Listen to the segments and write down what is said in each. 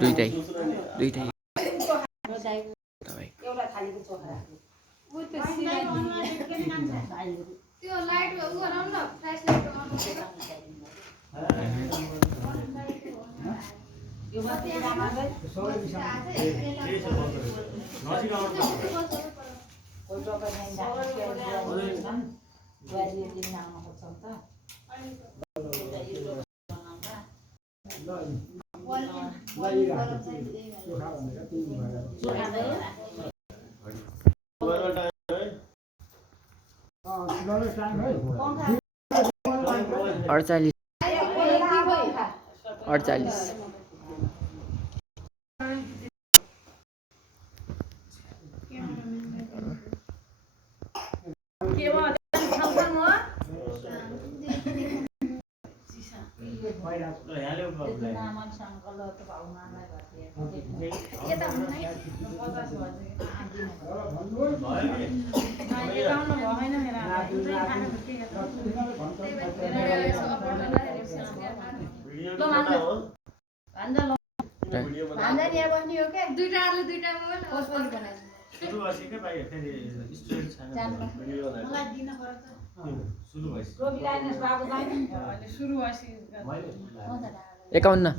दुईटै एउटा थालीको चोखा त्यो लाइट उ गराउन न फ्ल्यास लाइट अन यो माथि रामाले कोही टोका नै राख्छन् बुहारीले दिन आउन खोज्छन् त अडचालीस दुईटाले दुईटा मोबाइल कसले बनाएको सुरु भएपछि भाइ फेरि स्टुडेन्ट छैन मलाई दिन पर्छ सुरु भएपछि रोटी लाइनस बाबु गाइन अहिले सुरु भएपछि 51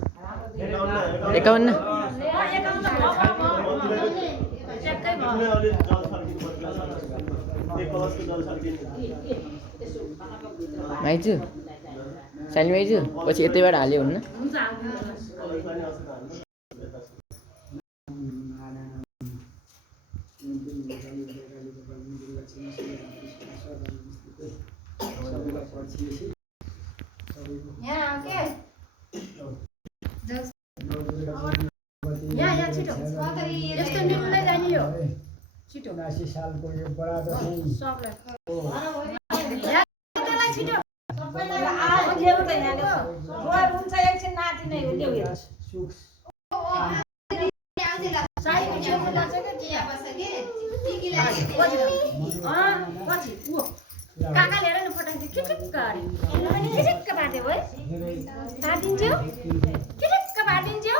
माइजू सानी माइजू पछि यतैबाट हाल्यो हुन्न यहाँ के यहाँ छिटो यस्तो निम्लै जाने हो छिटो 79 सालको यो बराबर सबलाई छिटो सबैलाई आऊ ल्याउ त यहाँ रोएर हुन्छ एकछिन नाति नै हो ल्याउ हेर सुख साइको छेउमा बस्छ के चिया बस्छ के टिकीलाई पछि उ काका लिएर नि फटाउँथ्यो खिचिक्क अरे खिचिक्क बाँध्यो है बाँधिन्थ्यो खिचिक्क बाँधिन्थ्यो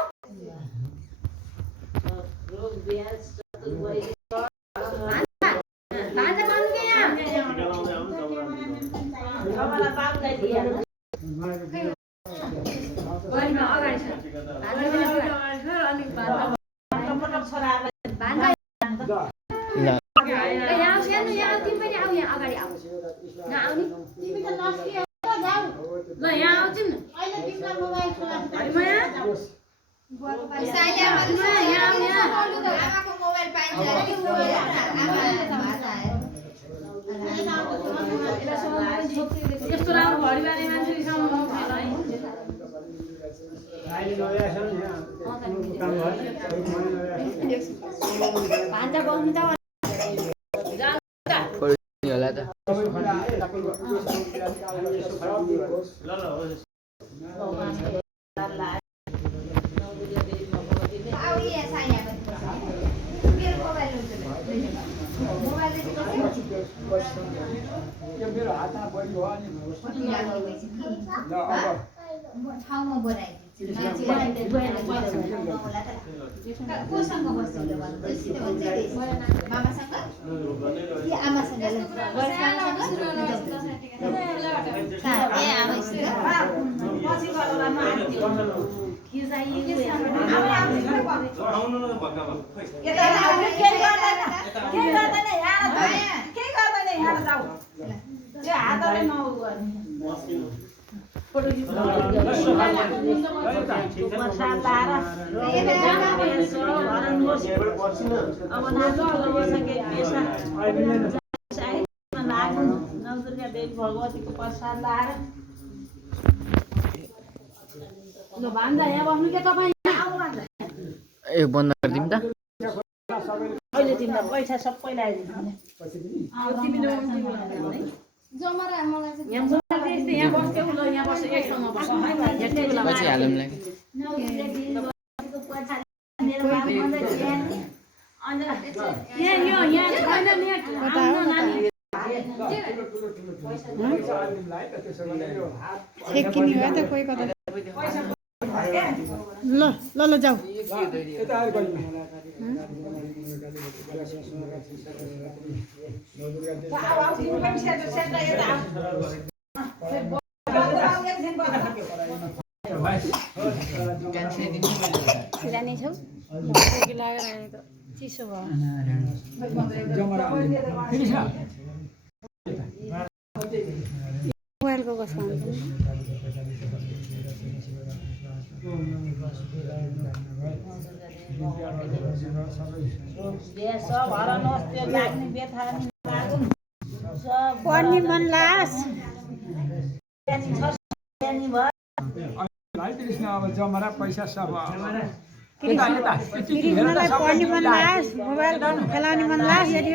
भान्जा बाँध्नु के यहाँ गरिमा अगाडि छ यहाँ सानो यहाँ तिमी पनि आऊ यहाँ अगाडि आऊ नआउने तिमी त नस्कियो जाऊ ल यहाँ आउँछु नि अहिले तिम्रो मोबाइल आमाको मोबाइल पाइन्छ यस्तो राम्रो घडीबारे मान्छेसँग भान्जा बस्नु त होला त मेरो हातमा बढी हो अनि ठाउँमा कोसँग बस्छ मामासँग कि आमासँग भगवतीको प्रसाद लाएर ल भान्जा यहाँ बस्नु के तपाईँ ए बन्द गरिदिउँ त अहिले तिमीलाई पैसा सबै लगाइदिनु जमरा मलाई चाहिँ यहाँ बस्यो ल यहाँ बस्छ एकसँग बस्छ पछि हालौँ लागि ठेक्किने भयो त कोही कता ल ल ल जाऊ यता आएर गइदिनु। जाने छौ लागेर आएको चिसो भयो जमरा फेरि छ मोबाइलको कसको हुन्छ पढ्ने मन लास भाइ कृष्ण अब जमरा पैसा सब कृष्णलाई पढ्ने मन लास मोबाइल खेलाउने मन लास यदि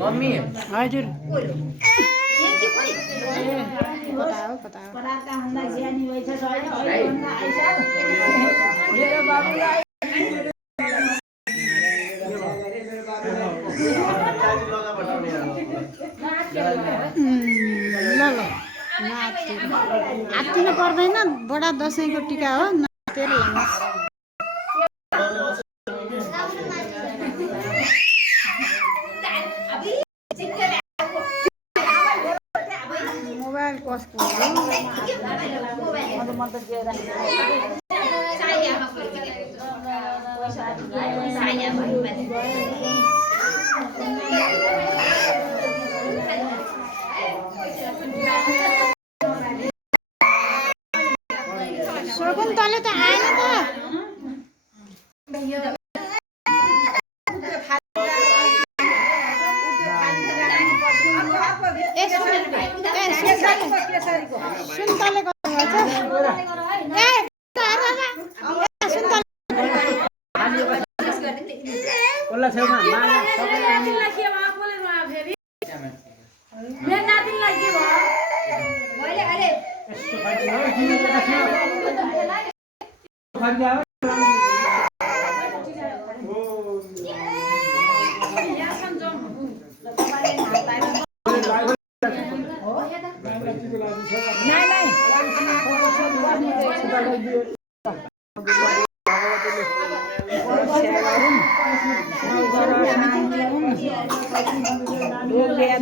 मम्मी हजुर हात्तिनु पर्दैन बडा दसैँको टिका हो नाचेर लानुहोस् मोबाइल कसको शकुन्तले त आएन त सुन्तले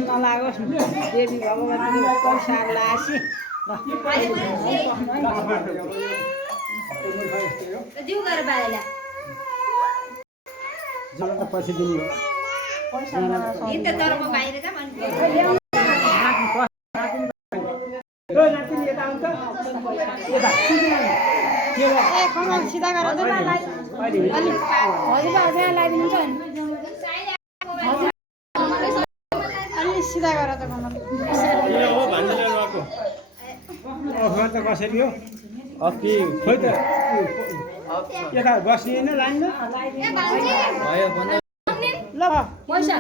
नलागोस् देवी भगवतीले प्रसाद लासी पैसा दिनु कमल सिधा गरेर अलि सिधा गरेर त कमल त कसरी हो अस्ति खोइ त यता बस्ने होइन लाइनमा भयो ल पैसा